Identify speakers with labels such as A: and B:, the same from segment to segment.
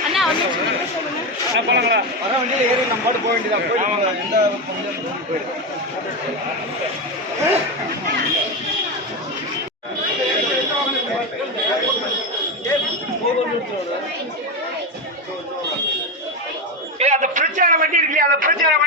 A: அண்ணா ஒரு
B: வர வண்டியில் ஏறி நம்ம பாட்டு போக வேண்டியதா போயிட்டு எந்த கொஞ்சம் போயிடுது
C: அந்த பிரச்சார வண்டி இருக்கு அந்த பிரச்சார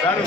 B: சார்